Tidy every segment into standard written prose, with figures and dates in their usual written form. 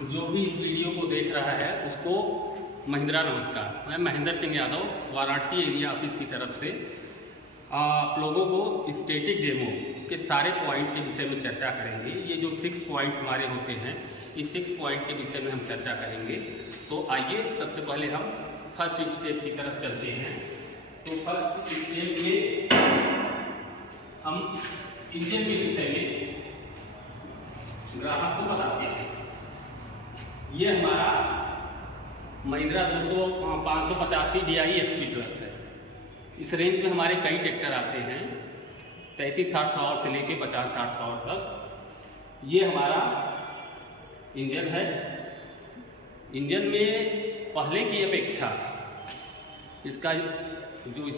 जो भी इस वीडियो को देख रहा है उसको महिंद्रा नमस्कार। मैं महेंद्र सिंह यादव वाराणसी एरिया ऑफिस की तरफ से आप लोगों को स्टैटिक डेमो के सारे पॉइंट के विषय में चर्चा करेंगे। ये जो 6 पॉइंट हमारे होते हैं, इस 6 पॉइंट के विषय में हम चर्चा करेंगे। तो आइए सबसे पहले हम फर्स्ट स्टेप की तरफ चलते हैं। तो फर्स्ट स्टेप में हम इंजन के विषय में ग्राहक को बताते हैं। ये हमारा महिंद्रा 585 DI XP प्लस है। इस रेंज में हमारे कई ट्रैक्टर आते हैं, 3360 पावर से लेके 5060 पावर तक। ये हमारा इंजन है। इंजन में पहले की अपेक्षा इसका जो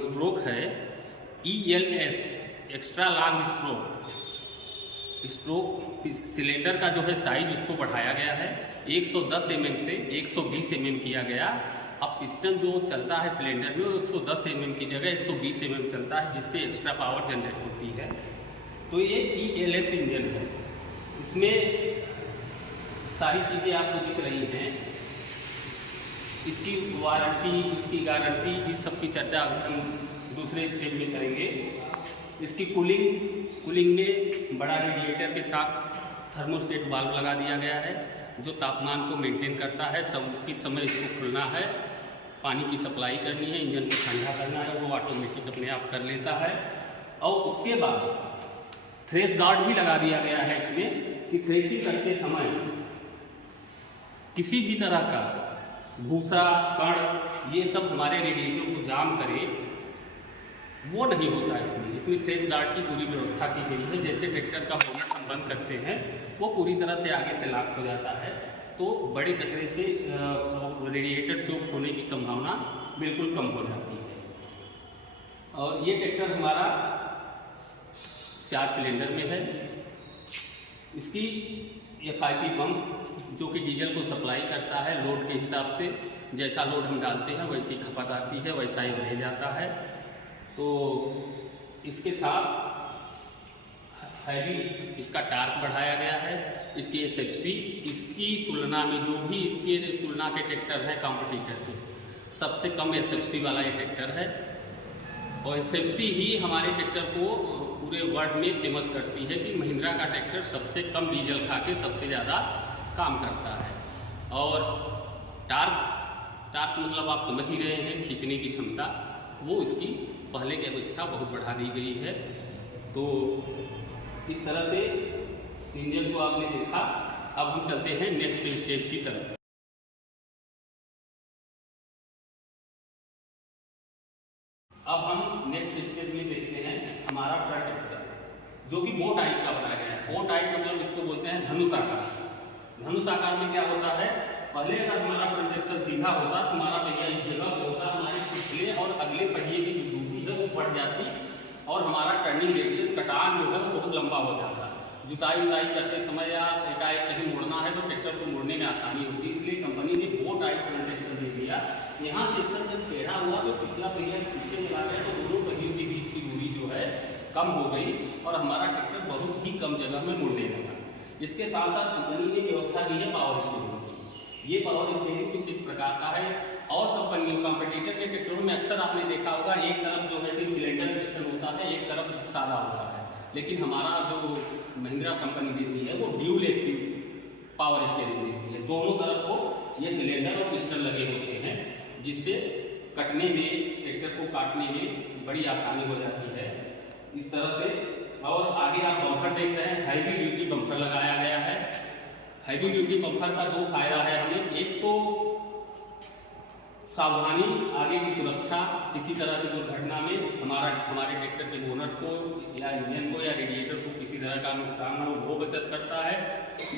स्ट्रोक है ELS extra long stroke cylinder का जो है साइज उसको बढ़ाया गया है। 110 mm से 120 mm किया गया। अब पिस्टन जो चलता है सिलेंडर में वो 110 mm की जगह 120 mm चलता है, जिससे एक्स्ट्रा पावर जनरेट होती है। तो ये ELS इंजन है। इसमें सारी चीज़ें आपको दिख रही हैं। इसकी वारंटी, इसकी गारंटी, इस सब की चर्चा अभी हम दूसरे स्टेप में करेंगे। इसकी कूलिंग में बड़ा रेडिएटर के साथ थर्मोस्टेट वाल्व लगा दिया गया है, जो तापमान को मेंटेन करता है। किस समय इसको खुलना है, पानी की सप्लाई करनी है, इंजन को ठंडा करना है, वो ऑटोमेटिक अपने आप कर लेता है। और उसके बाद थ्रेश गार्ड भी लगा दिया गया है इसमें कि थ्रेसिंग करते समय किसी भी तरह का भूसा, कण, ये सब हमारे रेडिएटर को जाम करे, वो नहीं होता इसमें थ्रेश गार्ड की पूरी व्यवस्था की गई है। जैसे ट्रैक्टर का बोनट हम बंद करते हैं, वो पूरी तरह से आगे से लॉक हो जाता है, तो बड़े कचरे से रेडिएटर चोक होने की संभावना बिल्कुल कम हो जाती है। और ये ट्रैक्टर हमारा 4 सिलेंडर में है। इसकी FIP पंप जो कि डीजल को सप्लाई करता है लोड के हिसाब से, जैसा लोड हम डालते हैं वैसी खपत आती है, वैसा ही रह जाता है। तो इसके साथ हैवी इसका टार्क बढ़ाया गया है। इसकी SFC इसकी तुलना में जो भी इसके तुलना के ट्रैक्टर हैं कॉम्पिटिटर के, सबसे कम SFC वाला ये ट्रैक्टर है। और SFC ही हमारे ट्रैक्टर को पूरे वर्ल्ड में फेमस करती है कि महिंद्रा का ट्रैक्टर सबसे कम डीजल खा के सबसे ज़्यादा काम करता है। और टार्क मतलब आप समझ ही रहे हैं, खींचने की क्षमता वो इसकी पहले की अपेक्षा बहुत बढ़ा दी गई है। तो इस तरह से इंजन को आपने देखा। अब हम चलते हैं नेक्स्ट स्टेप की तरफ। अब हम नेक्स्ट स्टेप में देखते हैं हमारा फ्रंट एक्सल, जो कि बो टाइप का बनाया गया है। बो टाइप मतलब इसको बोलते हैं धनुष आकार। धनुष आकार में क्या होता है, पहले अगर हमारा फ्रंट एक्सल सीधा होता तो हमारा पहिया इस जगह पे होता, हमारे पिछले और अगले पहिए की जो दूरी है वो बढ़ जाती और हमारा टर्निंग रेडियस कटान जो है वो बहुत लंबा हो जाता। जुताई उताई करते समय या एकाएक कहीं मुड़ना है तो ट्रैक्टर को मुड़ने में आसानी होती है, इसलिए कंपनी ने बो टाइप फ्रंट एक्सल दे दिया। यहाँ से एक्सल जब टेढ़ा हुआ तो पिछला पहिया पीछे चला गया, तो दोनों पहियों के बीच की दूरी जो है कम हो गई और हमारा ट्रैक्टर बहुत ही कम जगह में मुड़ने लगा। इसके साथ साथ कंपनी ने व्यवस्था की है पावर स्टीयरिंग की। ये पावर स्टीयरिंग कुछ इस प्रकार का है। और कंपनियों कॉम्पिटिटर के ट्रैक्टरों में अक्सर आपने देखा होगा, एक तरफ जो है कि सिलेंडर पिस्टन होता है, एक तरफ सादा होता है। लेकिन हमारा जो महिंद्रा कंपनी देती है वो ड्यूल एक्टिव पावर स्टीयरिंग देती है। दोनों तरफ को ये सिलेंडर और पिस्टन लगे होते हैं, जिससे कटने में, ट्रैक्टर को काटने में बड़ी आसानी हो जाती है इस तरह से। और आगे आप बम्पर देख रहे हैं, हैवी ड्यूटी बम्पर लगाया गया है। हैवी ड्यूटी बम्पर का 2 फायदा है हमें। एक तो सावधानी, आगे की सुरक्षा, किसी तरह की दुर्घटना में हमारे ट्रैक्टर के बोनट को या इंजन को या रेडिएटर को किसी तरह का नुकसान हो, वो बचत करता है।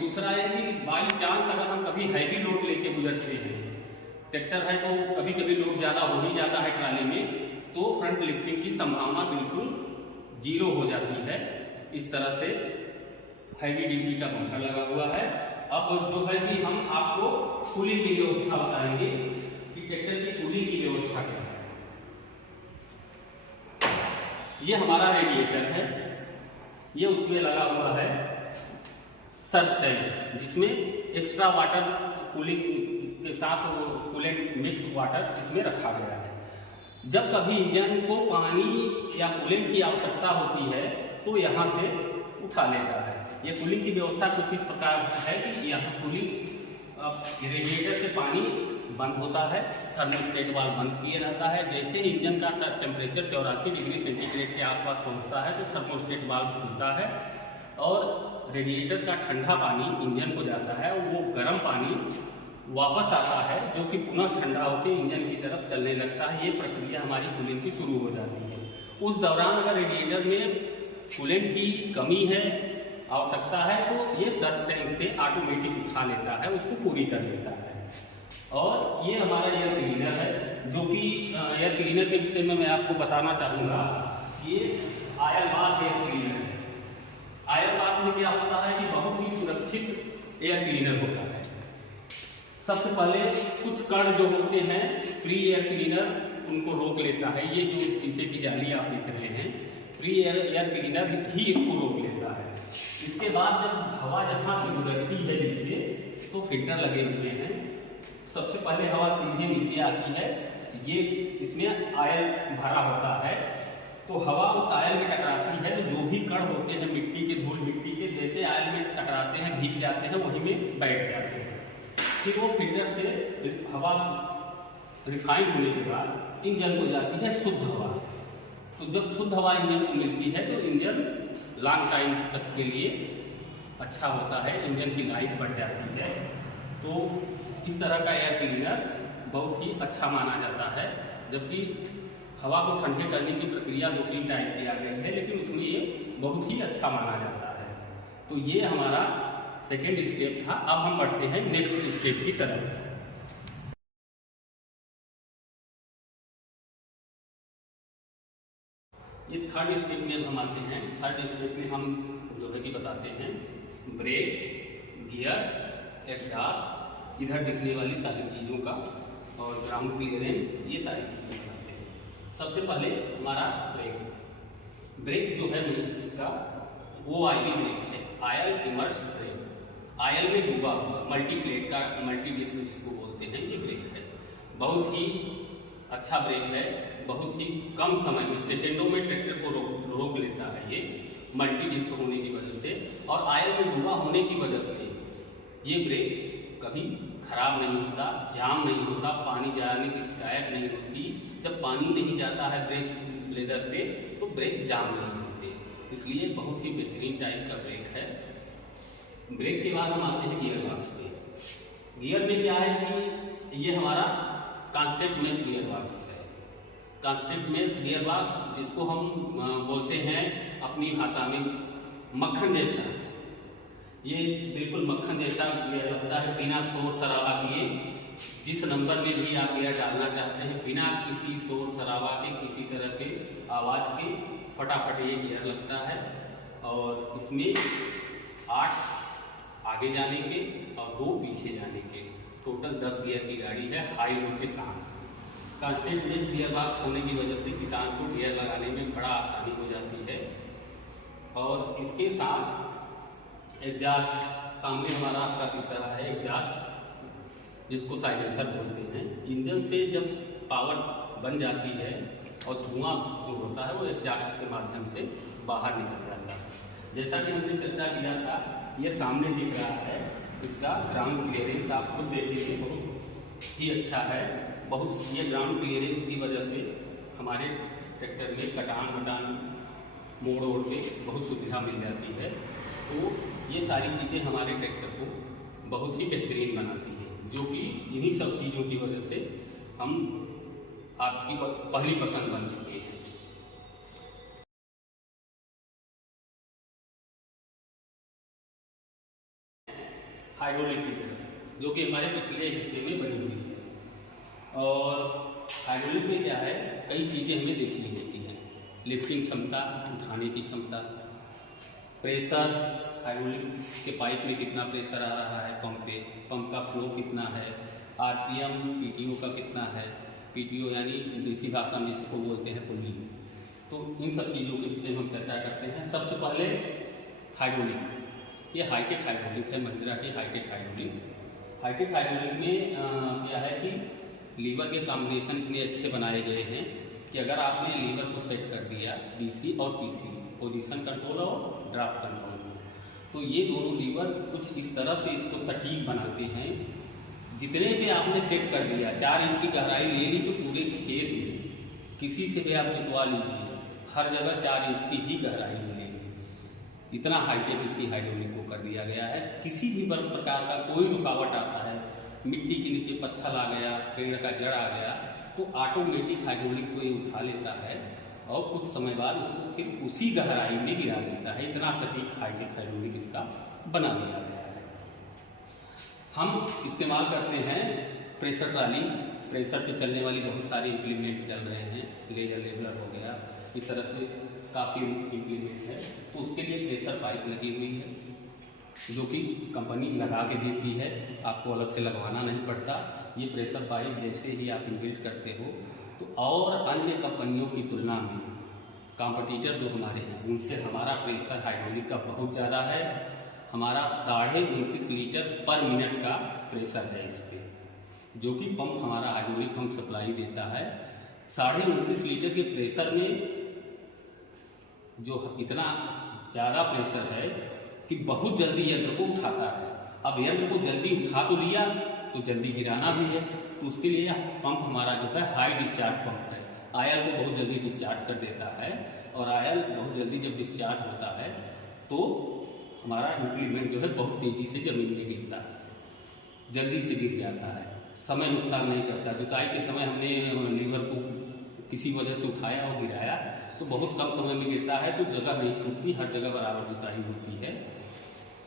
दूसरा है कि बाई चांस अगर हम कभी हैवी लोड लेके गुजरते हैं, ट्रैक्टर है तो कभी कभी लोड ज़्यादा हो ही जाता है ट्राली में, तो फ्रंट लिफ्टिंग की संभावना बिल्कुल 0 हो जाती है। इस तरह से हैवी ड्यूटी का बम्पर लगा हुआ है। अब जो है कि हम आपको कूलिंग की व्यवस्था बताएंगे कि ट्रैक्टर की कूलिंग की व्यवस्था क्या है। ये हमारा रेडिएटर है, ये उसमें लगा हुआ है। सर्च टैंक, जिसमें एक्स्ट्रा वाटर कूलिंग के साथ कूलेंट मिक्स वाटर इसमें रखा गया है। जब कभी इंजन को पानी या कूलेंट की आवश्यकता होती है तो यहाँ से उठा लेता है। ये कूलिंग की व्यवस्था कुछ इस प्रकार है कि यहाँ कूलिंग रेडिएटर से पानी बंद होता है, थर्मोस्टेट वाल्व बंद किया जाता है। जैसे ही इंजन का टेम्परेचर 84 डिग्री सेंटीग्रेड के आसपास पहुंचता है तो थर्मोस्टेट वाल्व खुलता है और रेडिएटर का ठंडा पानी इंजन को जाता है और वो गर्म पानी वापस आता है, जो कि पुनः ठंडा होकर इंजन की तरफ चलने लगता है। ये प्रक्रिया हमारी कूलिंग की शुरू हो जाती है। उस दौरान अगर रेडिएटर में कूलेंट की कमी है, आवश्यकता है, तो ये सर्च टैंक से ऑटोमेटिक उठा लेता है, उसको पूरी कर लेता है। और ये हमारा एयर क्लीनर है, जो कि एयर क्लीनर के विषय में मैं आपको बताना चाहूँगा। ये आयल बाथ एयर क्लीनर है। आयल बाथ में क्या होता है कि बहुत ही सुरक्षित एयर क्लीनर होता है। सबसे पहले कुछ कण जो होते हैं प्री एयर क्लीनर उनको रोक लेता है। ये जो शीशे की जाली आप देख रहे हैं, प्री एयर क्लीनर ही इसको रोक लेता है। इसके बाद जब हवा जहाँ से गुजरती है नीचे, तो फिल्टर लगे हुए हैं। सबसे पहले हवा सीधे नीचे आती है, ये इसमें आयल भरा होता है, तो हवा उस आयल में टकराती है। तो जो भी कण होते हैं मिट्टी के, धूल मिट्टी के, जैसे आयल में टकराते हैं, भीग जाते हैं, वहीं में बैठ जाते हैं। फिर वो फिल्टर से हवा रिफाइन होने के बाद इंजन को जाती है शुद्ध हवा। तो जब शुद्ध हवा इंजन को मिलती है तो इंजन लॉन्ग टाइम तक के लिए अच्छा होता है, इंजन की लाइफ बढ़ जाती है। तो इस तरह का एयर क्लीनर बहुत ही अच्छा माना जाता है। जबकि हवा को ठंडे करने की प्रक्रिया 2-3 टाइप की आ गई है, लेकिन उसमें ये बहुत ही अच्छा माना जाता है। तो ये हमारा सेकेंड स्टेप था। अब हम बढ़ते हैं नेक्स्ट स्टेप की तरफ। ये थर्ड स्टेप में हम आते हैं। थर्ड स्टेप में हम जो है कि बताते हैं ब्रेक, गियर, एग्जॉस्ट, इधर दिखने वाली सारी चीज़ों का, और ग्राउंड क्लियरेंस, ये सारी चीज़ें बताते हैं। सबसे पहले हमारा ब्रेक। ब्रेक जो है इसका वो आईवी ब्रेक है, आयल इमर्स ब्रेक। आयल में डूबा हुआ मल्टी प्लेट का, मल्टी डिस्क जिसको बोलते हैं, ये ब्रेक है। बहुत ही अच्छा ब्रेक है, बहुत ही कम समय में, सेकेंडों में ट्रैक्टर को रोक लेता है ये, मल्टी डिस्क होने की वजह से। और आयल में डूबा होने की वजह से ये ब्रेक कभी खराब नहीं होता, जाम नहीं होता, पानी जाने की शिकायत नहीं होती। जब पानी नहीं जाता है ब्रेक लेदर पे तो ब्रेक जाम नहीं होते, इसलिए बहुत ही बेहतरीन टाइप का ब्रेक है। ब्रेक के बाद हम आते हैं गियर बॉक्स पे। गियर में क्या है कि ये हमारा कांस्टेंट मेश गियर बॉक्स है। कांस्टेंट मेश गियर बॉक्स जिसको हम बोलते हैं अपनी भाषा में मक्खन जैसा, ये बिल्कुल मक्खन जैसा गियर लगता है, बिना शोर शराबा किए। जिस नंबर में भी आप गियर डालना चाहते हैं, बिना किसी शोर शराबा के, किसी तरह के आवाज़ के, फटाफट ये गियर लगता है। और इसमें 8 आगे जाने के और 2 पीछे जाने के, टोटल 10 गियर की गाड़ी है, हाई लो के साथ। कांस्टेंट मेश गियर बॉक्स होने की वजह से किसान को गियर लगाने में बड़ा आसानी हो जाती है। और इसके साथ एग्जॉस्ट, सामने हमारा आपका दिख रहा है एग्जॉस्ट, जिसको साइलेंसर बोलते हैं। इंजन से जब पावर बन जाती है और धुआं जो होता है वो एग्जॉस्ट के माध्यम से बाहर निकल जाता है। जैसा कि हमने चर्चा किया था, ये सामने दिख रहा है, इसका ग्राउंड क्लियरेंस आप खुद देखिए बहुत ही अच्छा है। बहुत ये ग्राउंड क्लियरेंस की वजह से हमारे ट्रैक्टर में कटान वटान मोड़ ओड़ पे बहुत सुविधा मिल जाती है। तो ये सारी चीज़ें हमारे ट्रैक्टर को बहुत ही बेहतरीन बनाती हैं, जो कि इन्हीं सब चीज़ों की वजह से हम आपकी पहली पसंद बन चुके हैं। हाइड्रोलिक की तरफ, जो कि हमारे पिछले हिस्से में बनी हुई है। और हाइड्रोलिक में क्या है, कई चीज़ें हमें देखनी होती हैं। लिफ्टिंग क्षमता, उठाने की क्षमता, प्रेशर, हाइड्रोलिक के पाइप में कितना प्रेशर आ रहा है पंप पे, पंप का फ्लो कितना है, आरपीएम, पीटीओ का कितना है, पीटीओ यानी देसी भाषा में इसको बोलते हैं पुल्ली। तो इन सब चीज़ों के विषय में हम चर्चा करते हैं। सबसे पहले हाइड्रोलिक, ये हाईटेक हाइड्रोलिक है, महिंद्रा की हाईटेक हाइड्रोलिक। हाईटेक हाइड्रोलिक में क्या है कि लीवर के कॉम्बिनेशन इतने अच्छे बनाए गए हैं कि अगर आपने लीवर को सेट कर दिया डीसी और पीसी, पोजीशन कंट्रोल और ड्राफ्ट कंट्रोल, तो ये दोनों लीवर कुछ इस तरह से इसको सटीक बनाते हैं। जितने पे आपने सेट कर दिया, 4 इंच की गहराई ले ली तो पूरे खेत में किसी से भी आप जुतवा लीजिए, हर जगह 4 इंच की ही गहराई मिलेगी। इतना हाईटेक इसकी हाइड्रोलिक को कर दिया गया है। किसी भी प्रकार का कोई रुकावट आता है, मिट्टी के नीचे पत्थर आ गया, पेड़ का जड़ आ गया, तो ऑटोमेटिक हाइड्रोलिक को ये उठा लेता है और कुछ समय बाद उसको फिर उसी गहराई में गिरा देता है। इतना सटीक हाईटेक हाइड्रोलिक इसका बना दिया गया है। हम इस्तेमाल करते हैं प्रेशर ट्राली, प्रेशर से चलने वाली बहुत सारे इम्प्लीमेंट चल रहे हैं, लेजर लेबलर हो गया, इस तरह से काफ़ी इम्प्लीमेंट है। तो उसके लिए प्रेशर पाइप लगी हुई है जो कि कंपनी लगा के देती है, आपको अलग से लगवाना नहीं पड़ता। ये प्रेशर पाइप जैसे ही आप इनबिल्ट करते हो तो और अन्य कंपनियों की तुलना में कॉम्पिटिटर जो हमारे हैं उनसे हमारा प्रेशर हाइड्रोलिक का बहुत ज़्यादा है। हमारा 29.5 लीटर पर मिनट का प्रेशर है इस पर, जो कि पंप हमारा हाइड्रोलिक पंप सप्लाई देता है। 29.5 लीटर के प्रेशर में जो इतना ज़्यादा प्रेशर है कि बहुत जल्दी यंत्र को उठाता है। अब यंत्र को जल्दी उठा तो लिया तो जल्दी गिराना भी है, तो उसके लिए पंप हमारा जो है हाई डिस्चार्ज पंप है। आयल को बहुत जल्दी डिस्चार्ज कर देता है और आयल बहुत जल्दी जब डिस्चार्ज होता है तो हमारा इम्प्लीमेंट जो है बहुत तेज़ी से ज़मीन में गिरता है, जल्दी से गिर जाता है, समय नुकसान नहीं करता। जुताई के समय हमने लीवर को किसी वजह से उठाया और गिराया तो बहुत कम समय में गिरता है, तो जगह नहीं छूटती, हर जगह बराबर जुताई होती है।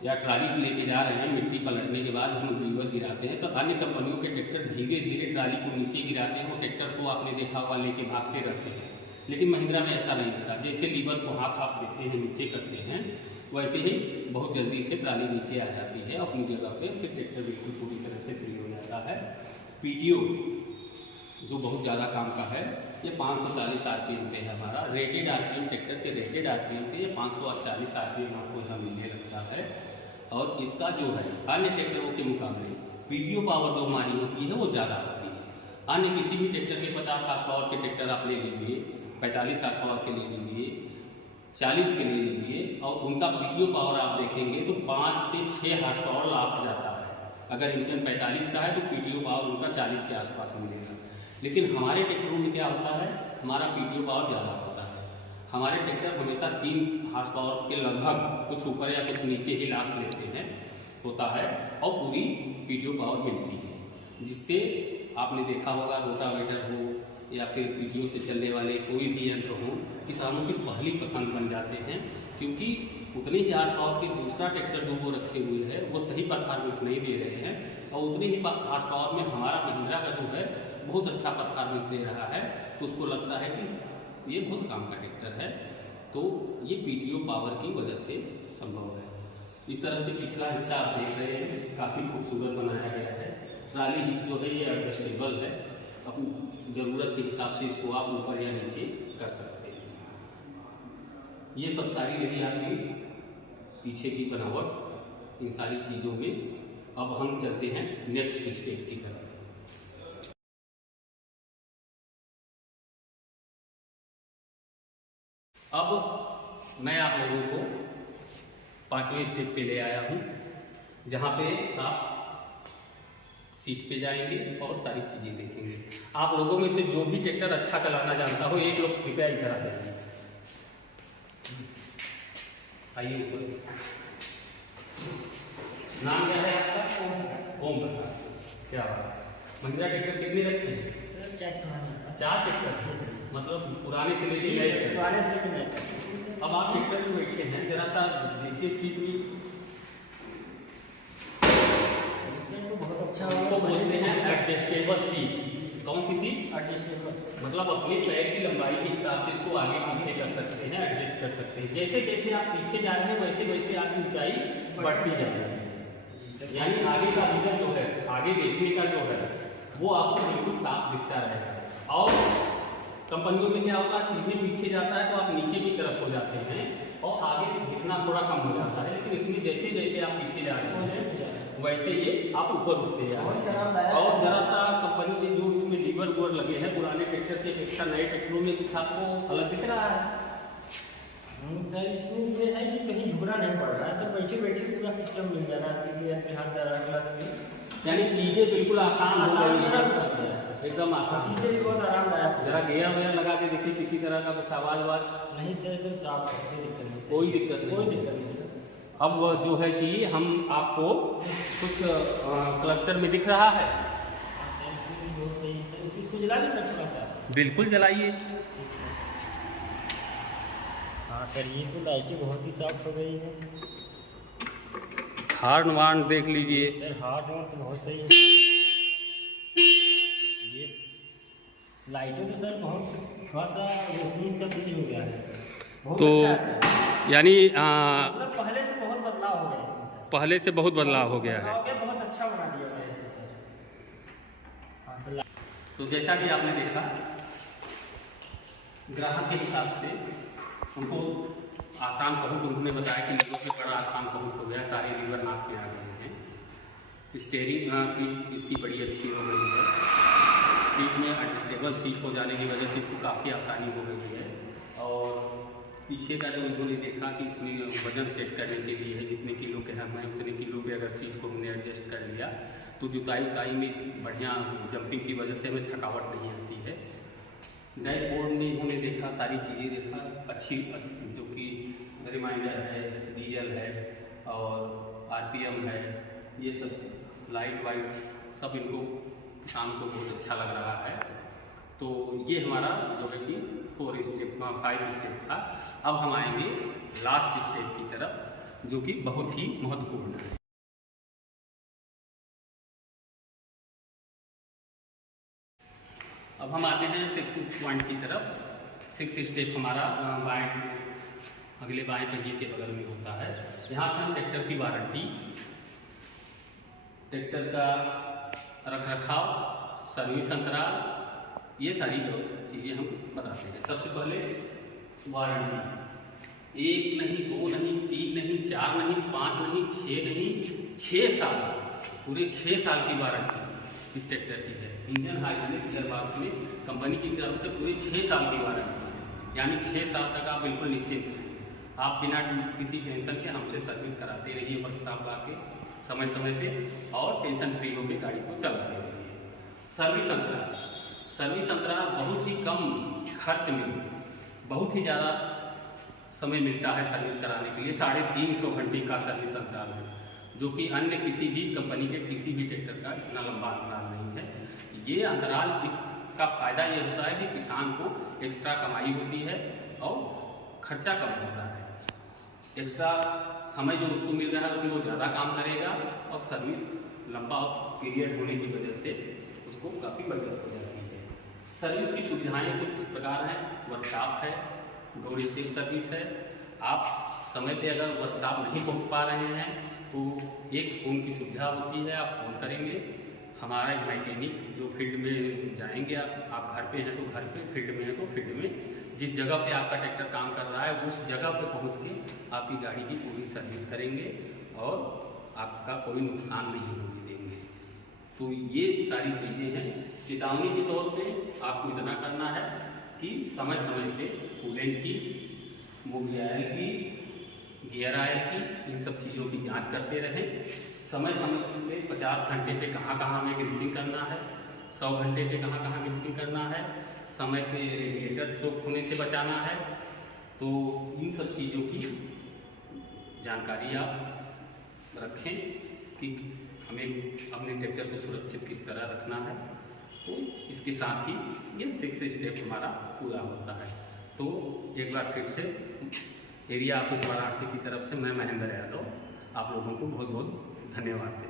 या ट्राली लेके जा रहे हैं, मिट्टी पलटने के बाद हम लीवर गिराते हैं तो अन्य कंपनियों के ट्रैक्टर धीरे धीरे ट्राली को नीचे गिराते हैं और ट्रैक्टर को आपने देखा होगा लेके भागते रहते हैं, लेकिन महिंद्रा में ऐसा नहीं होता। जैसे लीवर को हाथ आप देते हैं, नीचे करते हैं, वैसे ही बहुत जल्दी से ट्राली नीचे आ जाती है अपनी जगह पे, फिर ट्रैक्टर बिल्कुल पूरी तरह से फ्री हो जाता है। पीटीओ जो बहुत ज़्यादा काम का है, ये 540 आरपीएम पे है हमारा। रेटेड आरपीएम ट्रैक्टर के रेटेड आरपीएम पे ये 540 आरपीएम आपको यहाँ मिलने लगता है। और इसका जो है अन्य ट्रैक्टरों के मुकाबले पीटीओ पावर जो हमारी होती है वो ज़्यादा होती है। अन्य किसी भी ट्रैक्टर के 50 हार्स पावर के ट्रैक्टर आप ले लीजिए, 45 हार्स पावर के ले लीजिए, 40 के ले लीजिए, और उनका पीटीओ पावर आप देखेंगे तो 5 से 6 हार्स पावर लास्ट जाता है। अगर इंजन 45 का है तो पीटीओ पावर उनका 40 के आसपास मिलेगा। लेकिन हमारे ट्रैक्टरों में क्या होता है, हमारा पीटीओ पावर ज़्यादा होता है। हमारे ट्रैक्टर हमेशा 3 हार्स पावर के लगभग, कुछ ऊपर या कुछ नीचे ही लास्ट लेते हैं होता है, और पूरी पीटीओ पावर मिलती है, जिससे आपने देखा होगा रोटावेटर हो या फिर पीटीओ से चलने वाले कोई भी यंत्र हो, किसानों की पहली पसंद बन जाते हैं, क्योंकि उतने ही हार्स पावर के दूसरा ट्रैक्टर जो वो रखे हुए हैं वो सही परफॉर्मेंस नहीं दे रहे हैं, और उतने ही हार्स पावर में हमारा महिंद्रा का जो है बहुत अच्छा परफॉर्मेंस दे रहा है, तो उसको लगता है कि ये बहुत काम का ट्रैक्टर है। तो ये पीटीओ पावर की वजह से संभव है। इस तरह से पिछला हिस्सा आप देख रहे हैं, काफ़ी खूबसूरत बनाया गया है। ट्राली हिप जो है ये एडजस्टेबल है, अपनी ज़रूरत के हिसाब से इसको आप ऊपर या नीचे कर सकते हैं। ये सब सारी रही आपकी पीछे की बनावट। इन सारी चीज़ों में अब हम चलते हैं नेक्स्ट स्टेप की तरफ। अब मैं आप लोगों को 5वें स्टेप पे ले आया हूँ, जहाँ पे आप सीट पे जाएंगे और सारी चीज़ें देखेंगे। आप लोगों में से जो भी ट्रैक्टर अच्छा चलाना जानता हो, एक लोग कृपया इधर आ जाइए, आइए ऊपर। नाम क्या है आपका? ओम प्रकाश। क्या बात। महिंद्रा ट्रैक्टर कितने रखे हैं? सर 4 ट्रैक्टर, मतलब पुराने से लेके नए। अब आप ट्रैक्टर में बैठे हैं, जरा सा देखिए सीट में, बहुत अच्छा उसको बोलते हैं एडजस्टेबल सीट। कौन सी सीट? एडजस्टेबल, मतलब अपने पैर की लंबाई के हिसाब से इसको आगे पीछे कर सकते हैं, एडजस्ट कर सकते हैं। जैसे जैसे आप पीछे जा रहे हैं वैसे वैसे आपकी ऊंचाई बढ़ती जा रही है, यानी आगे का विजन जो है, आगे देखने का जो है वो आपको बिल्कुल साफ दिखता रहेगा। और कंपनियों में क्या होता है, सीधे पीछे जाता है तो आप नीचे की तरफ हो जाते हैं, और आगे दिखना थोड़ा कम हो जाता है, लेकिन इसमें जैसे जैसे आप पीछे जा रहे हैं वैसे ये आप ऊपर उठते जा रहे हैं। और जरा सा कंपनी ने जो इसमें लीवर वूवर लगे हैं पुराने ट्रैक्टर के अपेक्षा नए ट्रैक्टरों में कुछ आपको अलग दिख रहा है? सर इसमें ये है कि कहीं झुकना नहीं पड़ रहा है, सर बैठे बैठे पूरा सिस्टम मिल जा रहा है, सीधे पे हाथ डाला क्लास में, यानी चीजें बिल्कुल आसान हो गई हैं, आसान एकदम आसान। सीधे भी बहुत आरामदायक। जरा गियर वगैरह लगा के देखिए, किसी तरह का कुछ आवाज वाज? नहीं सर, एकदम साफ है, कोई दिक्कत नहीं, कोई दिक्कत नहीं, कोई दिक्कत नहीं सर। अब जो है कि हम आपको कुछ क्लस्टर में दिख रहा है, बहुत सही है सर, इसको जला दे सर थोड़ा सा। बिल्कुल जलाइए। हाँ सर, ये तो लाइटें बहुत ही साफ हो गई है। हार्न वार्न देख लीजिए सर, हार्ड वार्न तो बहुत सही है। ये लाइटें तो सर बहुत थोड़ा सा रोशनी इसका तेज हो गया है, बहुत तो अच्छा है सर। यानी मतलब पहले से बहुत बदलाव हो गया इसमें सर, पहले से बहुत बदलाव हो गया है। बहुत अच्छा बना दिया गया इसमें सर। हाँ सर। तो जैसा कि आपने देखा, ग्राहक के हिसाब से उनको आसान पहुंच, उन्होंने बताया कि लीवर पे बड़ा आसान पहुंच हो गया, सारे लीवर नाक में आ गए हैं। स्टीयरिंग सीट इसकी बड़ी अच्छी हो गई है, सीट में एडजस्टेबल सीट हो जाने की वजह से इसको काफ़ी आसानी हो गई है। और पीछे का जो उन्होंने देखा कि इसमें वजन सेट करने के लिए है, जितने किलो के हम हैं उतने किलो पे अगर सीट को हमने एडजस्ट कर लिया तो जुताई उताई में बढ़िया जंपिंग की वजह से हमें थकावट नहीं आती है। डैशबोर्ड में इन्होंने देखा, सारी चीज़ें देखा अच्छी, जो कि रिमाइंडर है, डीजल है और आरपीएम है, ये सब लाइट वाइट सब इनको किसान को बहुत अच्छा लग रहा है। तो ये हमारा जो है कि 5 स्टेप था। अब हम आएंगे लास्ट स्टेप की तरफ, जो कि बहुत ही महत्वपूर्ण है। अब हम आते हैं 6 पॉइंट की तरफ। 6 स्टेप हमारा अगले बाएं पहिए के बगल में होता है। यहाँ से हम ट्रैक्टर की वारंटी, ट्रैक्टर का रखरखाव, सर्विस अंतराल, ये सारी चीज़ें हम बताते हैं। सबसे पहले वारंटी, 1 नहीं, 2 नहीं, 3 नहीं, 4 नहीं, 5 नहीं, 6 नहीं, 6 साल, पूरे 6 साल की वारंटी इस ट्रैक्टर की है। इंजन हाइड्रोलिक गियरबॉक्स में कंपनी की तरफ से पूरे 6 साल की वारंटी है, यानी 6 साल तक आप बिल्कुल निश्चिंत हैं। आप बिना किसी टेंशन के हमसे सर्विस कराते रहिए वर्कशॉप आके समय समय पे, और टेंशन फ्री होकर गाड़ी को चलाते रहिए। सर्विस अंतराल, सर्विस अंतराल बहुत ही कम खर्च में बहुत ही ज़्यादा समय मिलता है सर्विस कराने के लिए। 350 घंटे का सर्विस अंतराल है, जो कि अन्य किसी भी कंपनी के किसी भी ट्रैक्टर का इतना लंबा अंतराल नहीं है। ये अंतराल, इसका फ़ायदा ये होता है कि किसान को एक्स्ट्रा कमाई होती है और खर्चा कम होता है। एक्स्ट्रा समय जो उसको मिल रहा है उसमें वो ज़्यादा काम करेगा, और सर्विस लंबा पीरियड होने की वजह से उसको काफ़ी बचत हो जाती है। सर्विस की सुविधाएं कुछ इस प्रकार हैं। वर्कशॉप है, डोर स्टेप सर्विस है। आप समय पे अगर वर्कशॉप नहीं पहुंच पा रहे हैं तो एक फ़ोन की सुविधा होती है, आप फ़ोन करेंगे, हमारा मैकेनिक जो फील्ड में जाएंगे, आप घर पे हैं तो घर पे, फील्ड में हैं तो फील्ड में, जिस जगह पे आपका ट्रैक्टर काम कर रहा है उस जगह पे पहुंच के आपकी गाड़ी की पूरी सर्विस करेंगे और आपका कोई नुकसान नहीं होने देंगे। तो ये सारी चीज़ें हैं। चेतावनी के तौर पे आपको इतना करना है कि समय समय पे कूलेंट की, मूवी ऑयल की, गियर ऑयल की, इन सब चीज़ों की जांच करते रहें। समय समय पे 50 घंटे पे कहाँ कहाँ हमें ग्रीसिंग करना है, 100 घंटे पे कहाँ कहाँ ग्रीसिंग करना है, समय पे रेडिएटर चोक होने से बचाना है। तो इन सब चीज़ों की जानकारी आप रखें कि हमें अपने ट्रैक्टर को सुरक्षित किस तरह रखना है। तो इसके साथ ही ये 6 स्टेप हमारा पूरा होता है। तो एक बार फिर से एरिया ऑफिस वाराणसी की तरफ से मैं महेंद्र यादव आप लोगों को बहुत बहुत धन्यवाद देता हूँ।